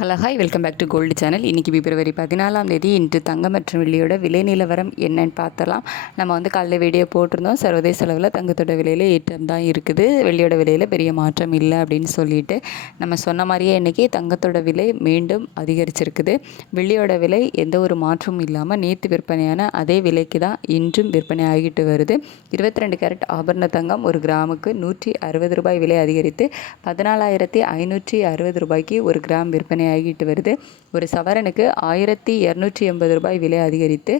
Hello hi, welcome back to gold channel. இன்றைக்கி February 14ஆம் தேதி இன்று தங்கம் மற்றும் வெள்ளியோட விலை நிலவரம் என்னன்னு பார்த்தலாம். நம்ம காலைல வீடியோ போட்டிருந்தோம். சர்வதேச அளவில் தங்கத்தோட விலையில் ஏற்றம் தான் இருக்குது, வெள்ளியோட விலையில் பெரிய மாற்றம் இல்லை அப்படின்னு சொல்லிட்டு நம்ம சொன்ன மாதிரியே இன்றைக்கி தங்கத்தோட விலை மீண்டும் அதிகரிச்சிருக்குது. வெள்ளியோட விலை எந்த ஒரு மாற்றமும் இல்லாமல் நேற்று விற்பனையான அதே விலைக்கு தான் இன்றும் விற்பனை ஆகிட்டு வருது. 22 கேரட் ஆபரண தங்கம் ஒரு கிராமுக்கு 160 ரூபாய் விலை அதிகரித்து 14,560 ரூபாய்க்கு ஒரு கிராம் விற்பனை ஆகிட்டு வருது. ஒரு சவரனுக்கு 1,280 ரூபாய் விலை அதிகரித்து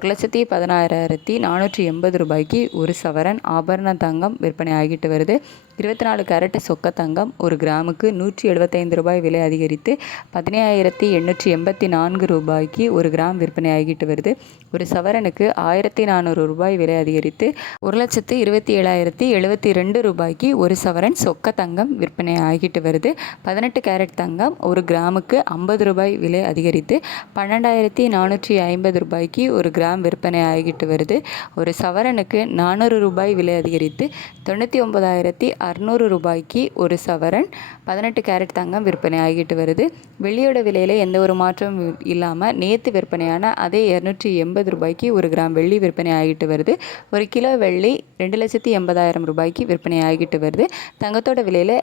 1,16,480 ரூபாய்க்கு ஒரு சவரன் ஆபரண தங்கம் விற்பனை ஆகிட்டு வருது. 24 கேரட் சொக்க தங்கம் ஒரு கிராமுக்கு 175 ரூபாய் விலை அதிகரித்து 15,884 ரூபாய்க்கு ஒரு கிராம் விற்பனை ஆகிட்டு வருது. ஒரு சவரனுக்கு 1,400 ரூபாய் விலை அதிகரித்து 1,27,072 ரூபாய்க்கு ஒரு சவரன் சொக்க தங்கம் விற்பனை ஆகிட்டு வருது. 18 கேரட் தங்கம் ஒரு கிராமுக்கு 50 ரூபாய் விலை அதிகரித்து 12,450 ரூபாய்க்கு ஒரு கிராம் விற்பனை ஆகிட்டு வருது. ஒரு சவரனுக்கு 400 ரூபாய் விலை அதிகரித்து 99,600 ரூபாய்க்கு ஒரு சவரன் 18 கேரட் தங்கம் விற்பனை ஆகிட்டு வருது. வெள்ளியோட விலையில் எந்த ஒரு மாற்றமும் இல்லாமல் நேற்று விற்பனையான அதே 280 ரூபாய்க்கு ஒரு கிராம் வெள்ளி விற்பனை ஆகிட்டு வருது. ஒரு கிலோ வெள்ளி 2,80,000 ரூபாய்க்கு விற்பனை ஆகிட்டு வருது. தங்கத்தோட விலையில்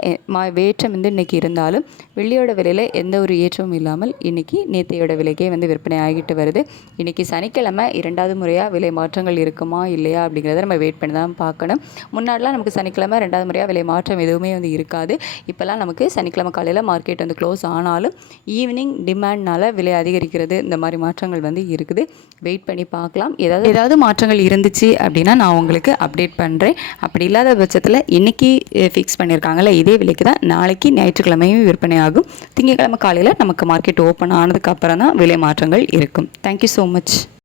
ஏற்றம் இன்றைக்கி இருந்தாலும் வெள்ளியோட விலையில் எந்த ஒரு ஏற்றமும் இல்லாமல் இன்றைக்கி நேற்றையோட விலைக்கே விற்பனை ஆகிட்டு வருது. இன்றைக்கி சனிக்கிழமை இரண்டாவது முறையாக விலை மாற்றங்கள் இருக்குமா இல்லையா அப்படிங்கிறத நம்ம வெயிட் பண்ணி தான் பார்க்கணும். முன்னாடிலாம் நமக்கு சனிக்கிழமை ரெண்டாவது முறையாக விலை மாற்றம் எதுவுமே இருக்காது. இப்போல்லாம் நமக்கு சனிக்கிழமை காலையில் மார்க்கெட் க்ளோஸ் ஆனாலும் ஈவினிங் டிமாண்ட்னால் விலை அதிகரிக்கிறது, இந்த மாதிரி மாற்றங்கள் இருக்குது. வெயிட் பண்ணி பார்க்கலாம். ஏதாவது மாற்றங்கள் இருந்துச்சு அப்படின்னா நான் உங்களுக்கு அப்டேட் பண்ணுறேன். அப்படி இல்லாத பட்சத்தில் இன்றைக்கி ஃபிக்ஸ் பண்ணியிருக்காங்கல்ல இதே விலைக்கு தான் நாளைக்கு ஞாயிற்றுக்கிழமையும் விற்பனை ஆகும். திங்கட்கிழமை காலையில் நமக்கு மார்க்கெட் ஓப்பன் ஆனதுக்கு அப்புறம் தான் விலை மாற்றங்கள் இருக்கும். Thank you so much.